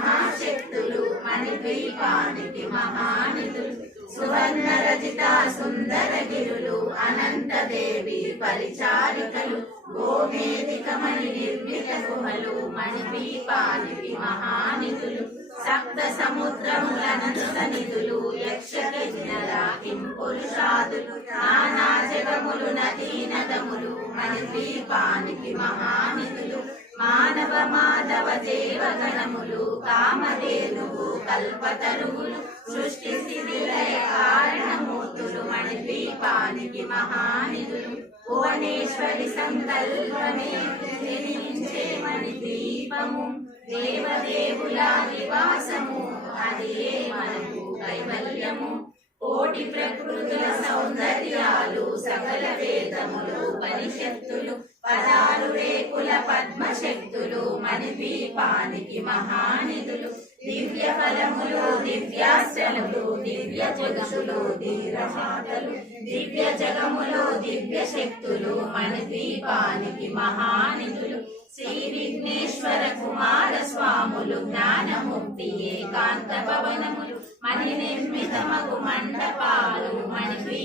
మహాశక్తులు మణిద్వీపానికి మహానిధులు సువర్ణ రజిత సుందర గిరులు అనంతదేవి పరిచారికలు గోమేధికమణి నిర్మిత గుహలు మణిద్వీపానికి మహానిధులు సప్త సముద్రములనంత నిధులు యక్ష కిన్నర కింపురుషాదులు నానా జగములు నదీ నదములు మణిద్వీపానికి మహానిధులు మానవ మాధవ దేవగణములు కామధేనువు కల్పతరువులు సృష్టి స్థితిలయ కారణమూర్తులు మణిద్వీపానికి మహానిధులు భువనేశ్వరి సంకల్పమే జనించే మణిద్వీపము దేవదేవుల నివాసము అదే మనకు కైవల్యము కోటి ప్రకృతుల సౌందర్యాలు సకల వేదములు ఉపనిషత్తులు పదాలు రేకుల పద్మశక్తులు మణిద్వీపానికి మహానిధులు దివ్య ఫలములు దివ్యాస్త్రములు దివ్య పురుషులు ధీరమాతలు దివ్య జగములు దివ్య శక్తులు మణిద్వీపానికి మహానిధులు శ్రీ విఘ్నేశ్వర కుమార స్వాములు జ్ఞానముక్తి ఏకాంత భవనములు మణి నిర్మితమగు మండపాలు మణిద్వీ